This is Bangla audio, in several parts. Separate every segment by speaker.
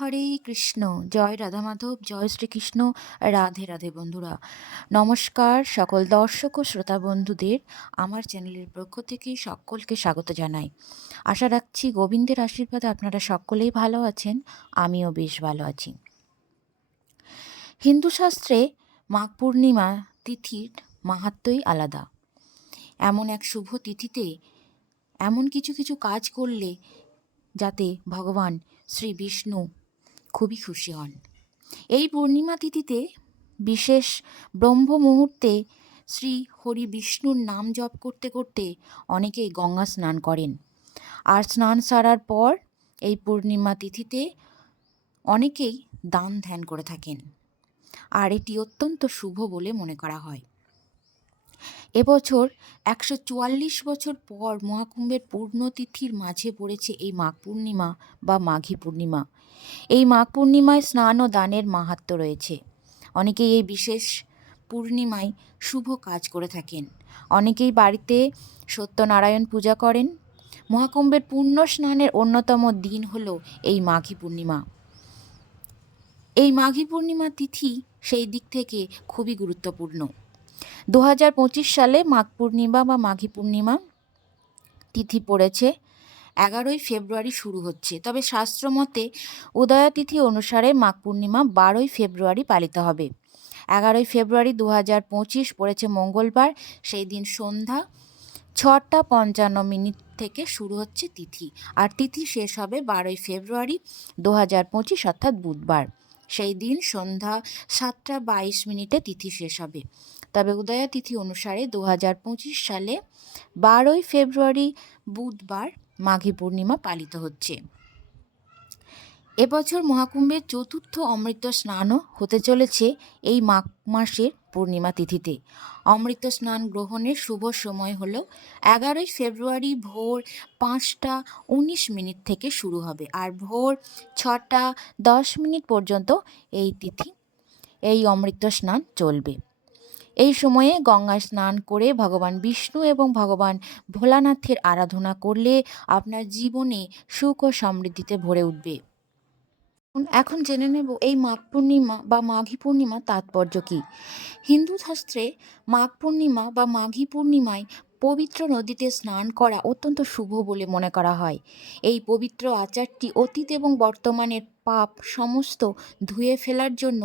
Speaker 1: হরে কৃষ্ণ। জয় রাধা মাধব জয় শ্রীকৃষ্ণ। রাধে রাধে বন্ধুরা। নমস্কার সকল দর্শক ও শ্রোতা বন্ধুদের আমার চ্যানেলের পক্ষ থেকে সকলকে স্বাগত জানাই। আশা রাখছি গোবিন্দের আশীর্বাদে আপনারা সকলেই ভালো আছেন, আমিও বেশ ভালো আছি। হিন্দু শাস্ত্রে মাঘ পূর্ণিমা তিথির মাহাত্মই আলাদা। এমন এক শুভ তিথিতে এমন কিছু কিছু কাজ করলে যাতে ভগবান শ্রী বিষ্ণু খুবই খুশি হন। এই পূর্ণিমা তিথিতে বিশেষ ব্রহ্ম মুহূর্তে শ্রী হরি বিষ্ণুর নাম জপ করতে করতে অনেকেই গঙ্গা স্নান করেন। আর স্নান সারার পর এই পূর্ণিমা তিথিতে অনেকেই দান ধ্যান করে থাকেন। আর এটি অত্যন্ত শুভ বলে মনে করা হয়। এবছর একশো চুয়াল্লিশ বছর পর মহাকুম্ভের পূর্ণতিথির মাঝে পড়েছে এই মাঘ পূর্ণিমা বা মাঘী পূর্ণিমা। এই মাঘ পূর্ণিমায় স্নান ও দানের মাহাত্ম্য রয়েছে। অনেকেই এই বিশেষ পূর্ণিমায় শুভ কাজ করে থাকেন। অনেকেই বাড়িতে সত্যনারায়ণ পূজা করেন। মহাকুম্ভের পূর্ণ স্নানের অন্যতম দিন হল এই মাঘী পূর্ণিমা। এই মাঘী পূর্ণিমা তিথি সেই দিক থেকে খুবই গুরুত্বপূর্ণ। দু হাজার পঁচিশ সালে মাঘ পূর্ণিমা বা মাঘী পূর্ণিমা তিথি পড়েছে। এগারোই ফেব্রুয়ারি শুরু হচ্ছে। তবে শাস্ত্রমতে উদয়া তিথি অনুসারে মাঘ পূর্ণিমা বারোই ফেব্রুয়ারি পালিত হবে। এগারোই ফেব্রুয়ারি দু হাজার পঁচিশ পড়েছে মঙ্গলবার, সেই দিন সন্ধ্যা ছটা পঞ্চান্ন মিনিট থেকে শুরু হচ্ছে তিথি। আর তিথি শেষ হবে বারোই ফেব্রুয়ারি দু হাজার পঁচিশ, অর্থাৎ বুধবার। সেই দিন সন্ধ্যা সাতটা বাইশ মিনিটে তিথি শেষ হবে। তবে উদয়া তিথি অনুসারে দু হাজার পঁচিশ সালে বারোই ফেব্রুয়ারি বুধবার মাঘী পূর্ণিমা পালিত হচ্ছে। এবছর মহাকুম্ভের চতুর্থ অমৃত স্নানও হতে চলেছে এই মাঘ মাসের পূর্ণিমা তিথিতে। অমৃত স্নান গ্রহণের শুভ সময় হল এগারোই ফেব্রুয়ারি ভোর পাঁচটা উনিশ মিনিট থেকে শুরু হবে আর ভোর ছটা দশ মিনিট পর্যন্ত এই তিথি, এই অমৃত স্নান চলবে। এই সময়ে গঙ্গায় স্নান করে ভগবান বিষ্ণু এবং ভগবান ভোলানাথের আরাধনা করলে আপনার জীবনে সুখ ও সমৃদ্ধিতে ভরে উঠবে। এখন জেনে নেব এই মাঘ পূর্ণিমা বা মাঘী পূর্ণিমা তাৎপর্য কী? হিন্দু শাস্ত্রে মাঘ পূর্ণিমা বা মাঘী পূর্ণিমায় পবিত্র নদীতে স্নান করা অত্যন্ত শুভ বলে মনে করা হয়। এই পবিত্র আচারটি অতীত এবং বর্তমানের পাপ সমস্ত ধুয়ে ফেলার জন্য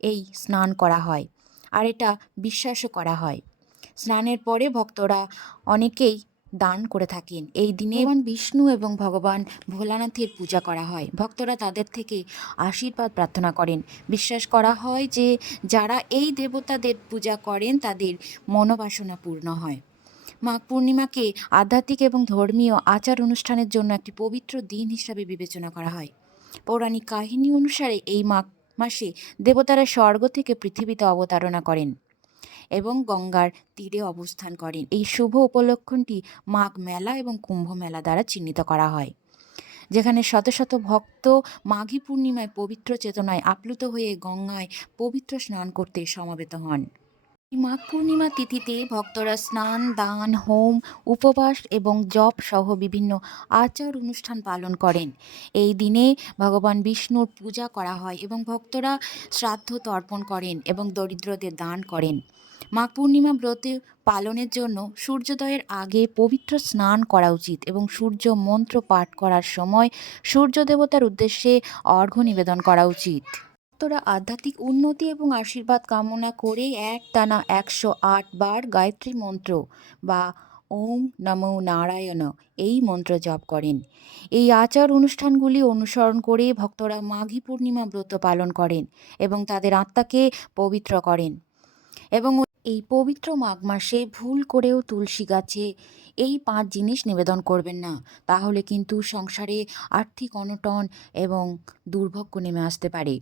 Speaker 1: এই স্নান করা হয়। আর এটা বিশ্বাসও করা হয়। স্নানের পরে ভক্তরা অনেকেই দান করে থাকেন। এই দিনে ভগবান বিষ্ণু এবং ভগবান ভোলানাথের পূজা করা হয়। ভক্তরা তাদের থেকে আশীর্বাদ প্রার্থনা করেন। বিশ্বাস করা হয় যে যারা এই দেবতাদের পূজা করেন, তাদের মনোবাসনা পূর্ণ হয়। মাঘ পূর্ণিমাকে আধ্যাত্মিক এবং ধর্মীয় আচার অনুষ্ঠানের জন্য একটি পবিত্র দিন হিসাবে বিবেচনা করা হয়। পৌরাণিক কাহিনী অনুসারে এই মাঘ মাসে দেবতারা স্বর্গ থেকে পৃথিবীতে অবতারণা করেন এবং গঙ্গার তীরে অবস্থান করেন। এই শুভ উপলক্ষণটি মাঘ মেলা এবং কুম্ভ মেলা দ্বারা চিহ্নিত করা হয়, যেখানে শত শত ভক্ত মাঘী পূর্ণিমায় পবিত্র চেতনায় আপ্লুত হয়ে গঙ্গায় পবিত্র স্নান করতে সমবেত হন। মাঘ পূর্ণিমা তিথিতে ভক্তরা স্নান, দান, হোম, উপবাস এবং জপ সহ বিভিন্ন আচার অনুষ্ঠান পালন করেন। এই দিনে ভগবান বিষ্ণুর পূজা করা হয় এবং ভক্তরা শ্রাদ্ধ তর্পণ করেন এবং দরিদ্রদের দান করেন। মাঘ পূর্ণিমা ব্রত পালনের জন্য সূর্যোদয়ের আগে পবিত্র স্নান করা উচিত এবং সূর্য মন্ত্র পাঠ করার সময় সূর্য দেবতার উদ্দেশ্যে অর্ঘ্য নিবেদন করা উচিত। ভক্তরা আধ্যাত্মিক উন্নতি এবং আশীর্বাদ কামনা করে এক টানা একশো আট বার গায়ত্রী মন্ত্র বা ওম নমো নারায়ণ এই মন্ত্র জপ করেন। এই আচার অনুষ্ঠানগুলি অনুসরণ করে ভক্তরা মাঘী পূর্ণিমা ব্রত পালন করেন এবং তাদের আত্মাকে পবিত্র করেন এবং এই পবিত্র মাঘ মাসে ভুল করেও তুলসী গাছে এই পাঁচ জিনিস নিবেদন করবেন না, তাহলে কিন্তু সংসারে আর্থিক অনটন এবং দুর্ভোগ্য নেমে আসতে পারে।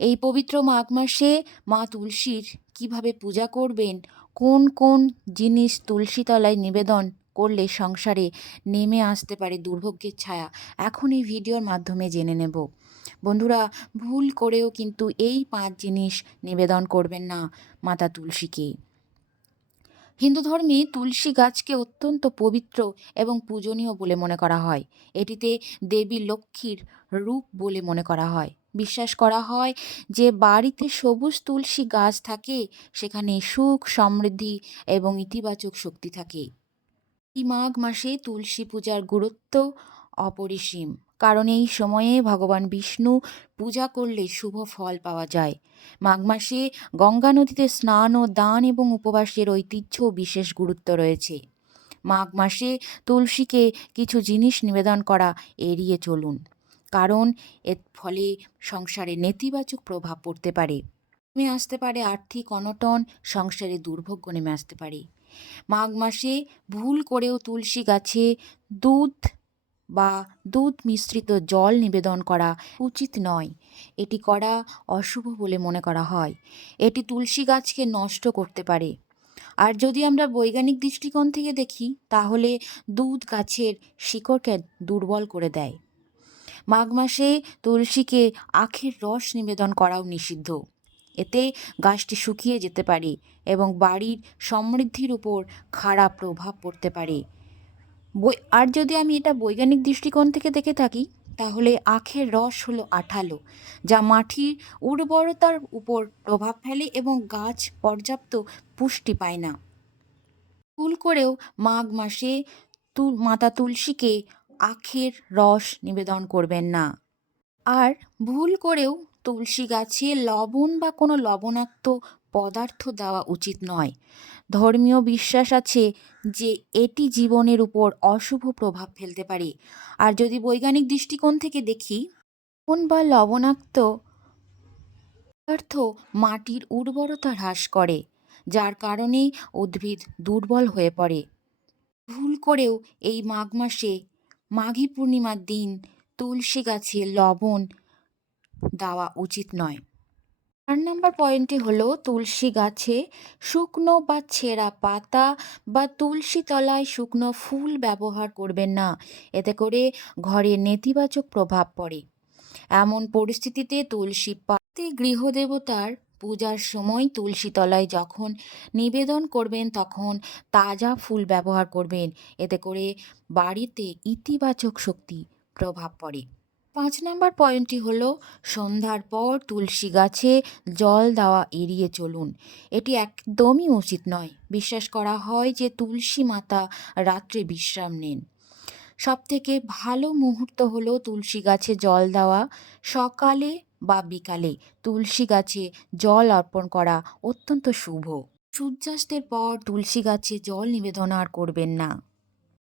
Speaker 1: এই পবিত্র মাঘ মাসে মা তুলসীর কীভাবে পূজা করবেন? কোন কোন জিনিস তুলসী তলায় নিবেদন করলে সংসারে নেমে আসতে পারে দুর্ভোগ্যের ছায়া? এখন এই ভিডিওর মাধ্যমে জেনে নেব। বন্ধুরা, ভুল করেও কিন্তু এই পাঁচ জিনিস নিবেদন করবেন না মাতা তুলসীকে। হিন্দু ধর্মে তুলসী গাছকে অত্যন্ত পবিত্র এবং পূজনীয় বলে মনে করা হয়। এটিতে দেবী লক্ষ্মীর রূপ বলে মনে করা হয়। বিশ্বাস করা হয় যে বাড়িতে সবুজ তুলসী গাছ থাকে, সেখানে সুখ, সমৃদ্ধি এবং ইতিবাচক শক্তি থাকে। মাঘ মাসে তুলসী পূজার গুরুত্ব অপরিসীম। কারণ এই সময়ে ভগবান বিষ্ণু পূজা করলে শুভ ফল পাওয়া যায়। মাঘ মাসে গঙ্গা নদীতে স্নান ও দান এবং উপবাসের ঐতিহ্য বিশেষ গুরুত্ব রয়েছে। মাঘ মাসে তুলসীকে কিছু জিনিস নিবেদন করা এড়িয়ে চলুন, কারণ এর ফলে সংসারে নেতিবাচক প্রভাব পড়তে পারে। নেমে আসতে পারে আর্থিক অনটন, সংসারে দুর্ভোগ্য নেমে আসতে পারে। মাঘ মাসে ভুল করেও তুলসী গাছে দুধ বা দুধ মিশ্রিত জল নিবেদন করা উচিত নয়। এটি করা অশুভ বলে মনে করা হয়। এটি তুলসী গাছকে নষ্ট করতে পারে। আর যদি আমরা বৈজ্ঞানিক দৃষ্টিকোণ থেকে দেখি, তাহলে দুধ গাছের শিকড়কে দুর্বল করে দেয়। মাঘ মাসে তুলসীকে আখের রস নিবেদন করাও নিষিদ্ধ। এতে গাছটি শুকিয়ে যেতে পারে এবং বাড়ির সমৃদ্ধির উপর খারাপ প্রভাব পড়তে পারে। বই আর যদি আমি এটা বৈজ্ঞানিক দৃষ্টিকোণ থেকে দেখে থাকি, তাহলে আখের রস হলো আঠালো, যা মাটির উর্বরতার উপর প্রভাব ফেলে এবং গাছ পর্যাপ্ত পুষ্টি পায় না। ভুল করেও মাঘ মাসে তুল মাতা তুলসীকে আখের রস নিবেদন করবেন না। আর ভুল করেও তুলসী গাছে লবণ বা কোনো লবণাক্ত পদার্থ দেওয়া উচিত নয়। ধর্মীয় বিশ্বাস আছে যে এটি জীবনের উপর অশুভ প্রভাব ফেলতে পারে। আর যদি বৈজ্ঞানিক দৃষ্টিকোণ থেকে দেখি কোন বা লবণাক্ত পদার্থ মাটির উর্বরতা হ্রাস করে, যার কারণে উদ্ভিদ দুর্বল হয়ে পড়ে। ভুল করেও এই মাঘ মাসে মাঘী পূর্ণিমার দিন তুলসী গাছে লবণ দেওয়া উচিত নয়। চার নম্বর পয়েন্টটি হলো তুলসী গাছে শুকনো বা ছেঁড়া পাতা বা তুলসী তলায় শুকনো ফুল ব্যবহার করবেন না। এতে করে ঘরে নেতিবাচক প্রভাব পড়ে। এমন পরিস্থিতিতে তুলসী পাতে গৃহদেবতার পূজার সময় তুলসী তলায় যখন নিবেদন করবেন, তখন তাজা ফুল ব্যবহার করবেন। এতে করে বাড়িতে ইতিবাচক শক্তি প্রভাব পড়ে। পাঁচ নম্বর পয়েন্টটি হলো, সন্ধ্যার পর তুলসী গাছে জল দেওয়া এড়িয়ে চলুন। এটি একদমই উচিত নয়। বিশ্বাস করা হয় যে তুলসী মাতা রাত্রে বিশ্রাম নেন। সবথেকে ভালো মুহূর্ত হলো তুলসী গাছে জল দেওয়া। সকালে বা বিকালে তুলসী গাছে জল অর্পণ করা অত্যন্ত শুভ। সূর্যাস্তের পর তুলসী গাছে জল নিবেদন আর করবেন না।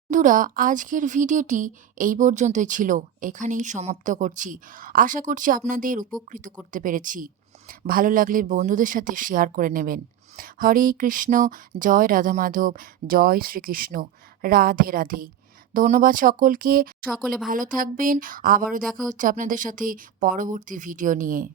Speaker 1: বন্ধুরা, আজকের ভিডিওটি এই পর্যন্তই ছিল। এখানেই সমাপ্ত করছি। আশা করছি আপনাদের উপকৃত করতে পেরেছি। ভালো লাগলে বন্ধুদের সাথে শেয়ার করে নেবেন। হরে কৃষ্ণ, জয় রাধা মাধব, জয় শ্রীকৃষ্ণ। রাধে রাধে। ধন্যবাদ সকলকে। সকলে ভালো থাকবেন। আবারও দেখা হচ্ছে আপনাদের সাথে পরবর্তী ভিডিও নিয়ে।